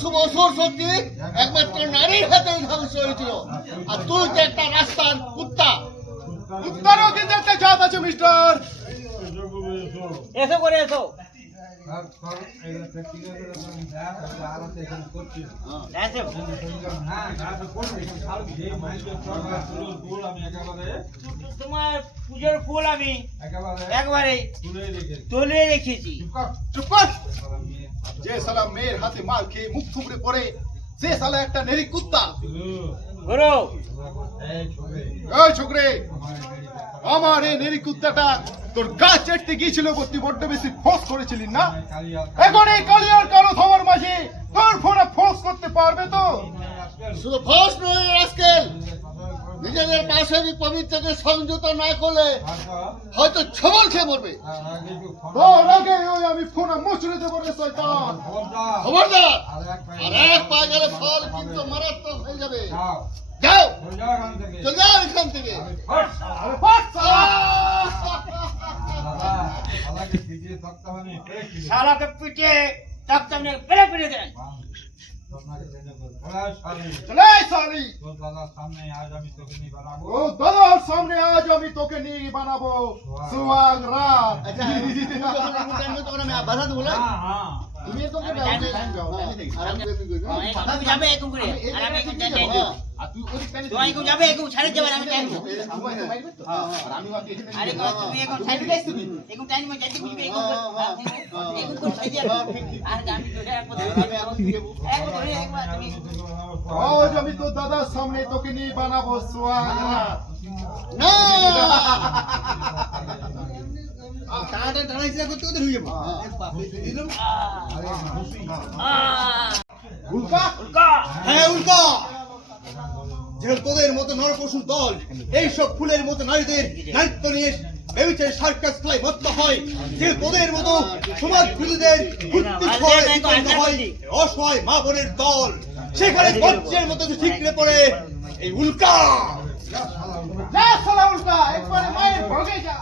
শুভ সরস্বতী একমাত্র নারীর হাতে ধ্বংস হয়েছিল, আর তুই তো একটা রাস্তার কুত্তা। কুত্তারও কিন্তু একটা জাত আছে মিস্টার। এসো করে এসো। তোমার পুজোর ফুল আমি একবারে তুলে রেখেছি। চুপ কর। যে শালা মেয়ের হাতে মাল খেয়ে মুখ থুবড়ে পড়ে, সে শালা একটা নেরি কুত্তা। গুরু এই ছোকরে, আমার এই নেরি কুত্তাটা তোর গা চেটতে গিয়েছিল, তুই বড্ড বেশি ফোর্স করেছিলি না? এখন এই কালিয়ার কালো ধমর মাঝে তোর ফোনে ফোর্স করতে পারবে তো? শুধু ফস নয় রাস্কেল, নিজেদের পাশে পবিত্রকে সংযত না করলে হয়তো ছবল খেয়ে মরবে। তোর আগে ওই আমি ফোনে মুচড়ে দেবো রে শয়তান। খবরদার, আর এক পা গেলে ফল কিন্তু মারাত্মক হয়ে যাবে। যাও, চলে যাও এখান থেকে। আরে ফাট শালা। শালাকে পিটিয়ে তক্তা নিয়ে পেরে পেরে দেন। চলে শালি। ও দাদার সামনে আজ আমি তোকে নিয়ে বানাবো সুহাগ রাত। আচ্ছা, তখন আমি বাধা দেবো না? তুমি তো আমি যাবে এরকম করে, আর আমি এখন টাইম দেব। তোমার এখন যাবে এরকম ছাড়ে যাবে, আমি টাইম দেব। আরে তুমি এখন সাইড দিস, এখন টাইম মে যাইতে বুঝবে এরকম করে সাইড যাবে। আর আমি তো একবার তুমি আজ আমি তো দাদার সামনে তোকে নিয়ে বানাবো সুহাগ রাত। না, উল্কা হ্যাঁ উল্কা। যেন তোদের মতো নরপশুর দল এইসব ফুলের মতো নারীদের দায়িত্ব নিয়ে ভেবেছে সার্কাস খেলায় মত্ত হয়, যে তোদের মতো সমাজ বিরোধীদের অসহায় মা বোনের দল সেখানে বজ্রের মতো ঠিকরে পড়ে এই উল্কা। যা শালা উল্কা, একবারে মায়ের ভোগে যা।